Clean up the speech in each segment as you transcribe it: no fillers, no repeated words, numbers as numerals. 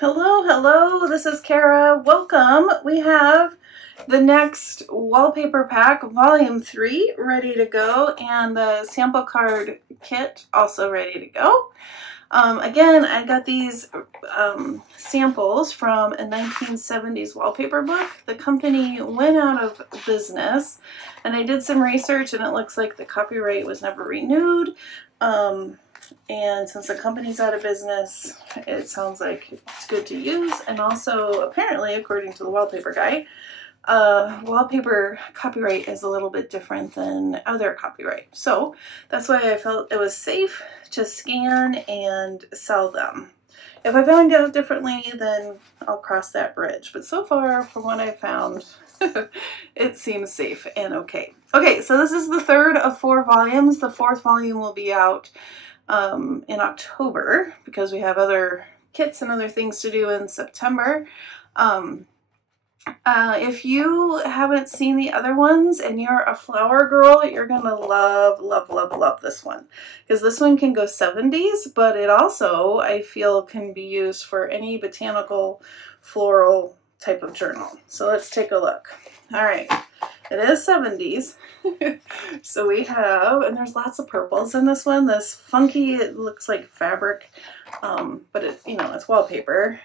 Hello, hello, this is Cara. Welcome. We have the next Wallpaper Pack Volume 3 ready to go, and the sample card kit also ready to go. Again, I got these samples from a 1970s wallpaper book. The company went out of business, and I did some research, and it looks like the copyright was never renewed. And since the company's out of business, it sounds like it's good to use. And also, apparently, according to the wallpaper guy, wallpaper copyright is a little bit different than other copyright. So that's why I felt it was safe to scan and sell them. If I find out differently, then I'll cross that bridge. But so far, from what I found, it seems safe and okay. Okay, so this is the third of 4 volumes. The 4th volume will be out in October because we have other kits and other things to do in September. If you haven't seen the other ones and you're a flower girl, you're gonna love, love, love, love this one, because this one can go 70s, but it also, I feel, can be used for any botanical floral type of journal. So let's take a look. All right, it is 70s. So we have, and there's lots of purples in this one. This funky, it looks like fabric, but it, it's wallpaper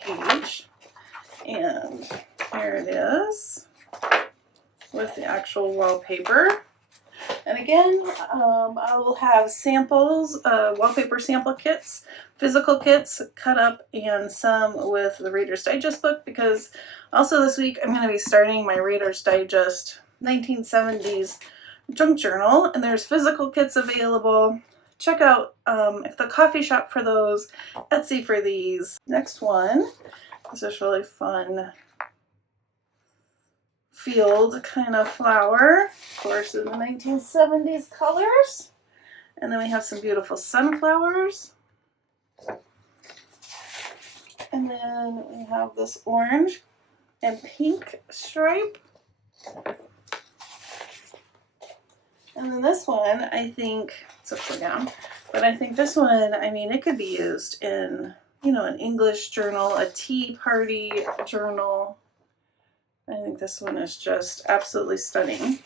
page. And here it is with the actual wallpaper. And again, I will have samples, wallpaper sample kits, physical kits cut up, and some with the Reader's Digest book, because also this week I'm going to be starting my Reader's Digest 1970s junk journal, and there's physical kits available. Check out if the coffee shop for those, Etsy for these. Next one. This is really fun field kind of flower, of course, in the 1970s colors. And then we have some beautiful sunflowers. And then we have this orange and pink stripe. And then this one, I think, it's upside down, but I think this one, I mean, it could be used in, an English journal, a tea party journal. I think this one is just absolutely stunning.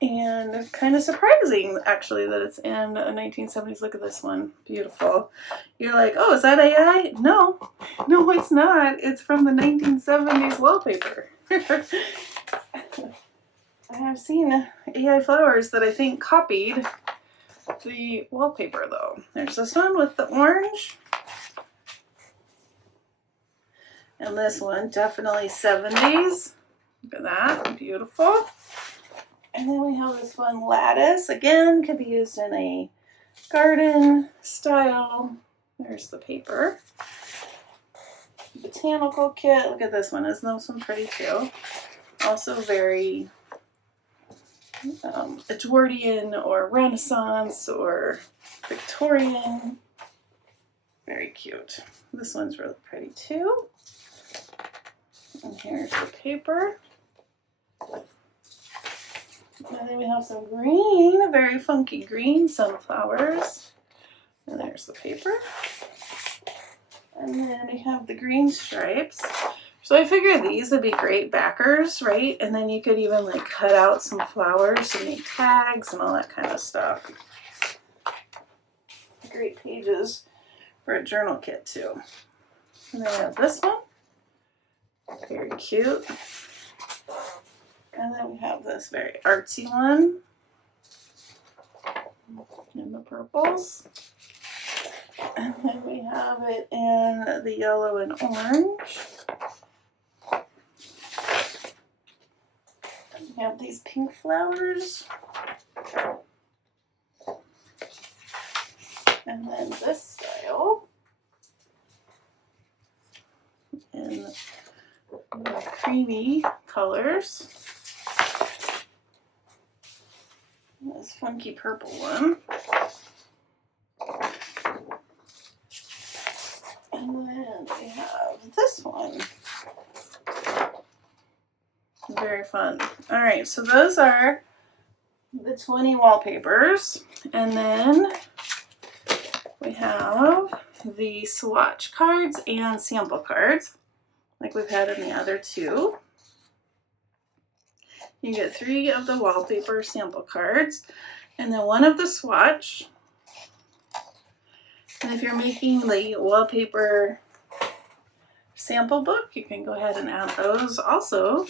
And kind of surprising, actually, that it's in a 1970s. Look at this one. Beautiful. You're like, oh, is that AI? No. No, it's not. It's from the 1970s wallpaper. I have seen AI flowers that I think copied the wallpaper, though. There's this one with the orange. And this one, definitely 70s. Look at that, beautiful. And then we have this one, lattice. Again, could be used in a garden style. There's the paper. Botanical kit. Look at this one. Isn't this one pretty too? Also very Edwardian or Renaissance or Victorian. Very cute. This one's really pretty too. And here's the paper. And then we have some green, very funky green sunflowers. And there's the paper. And then we have the green stripes. So I figured these would be great backers, right? And then you could even like cut out some flowers to make tags and all that kind of stuff. Great pages for a journal kit too. And then we have this one. Very cute. And then we have this very artsy one in the purples. And then we have it in the yellow and orange. We have these pink flowers. And then this style in the creamy colors. This funky purple one. And then we have this one. Very fun. All right, so those are the 20 wallpapers. And then we have the swatch cards and sample cards like we've had in the other two. You get 3 of the wallpaper sample cards and then 1 of the swatch. And if you're making the wallpaper sample book, you can go ahead and add those also.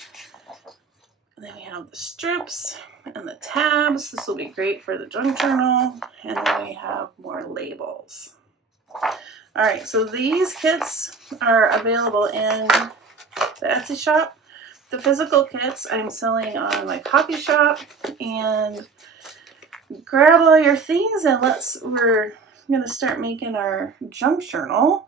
And then we have the strips and the tabs. This will be great for the junk journal. And then we have more labels. All right, so these kits are available in the Etsy shop. The physical kits I'm selling on my copy shop. And grab all your things and we're going to start making our junk journal.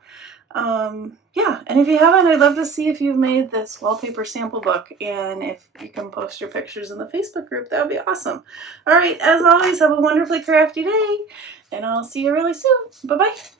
Yeah, and if you haven't, I'd love to see if you've made this wallpaper sample book, and if you can post your pictures in the Facebook group, that would be awesome. All right, as always, have a wonderfully crafty day, and I'll see you really soon. Bye-bye.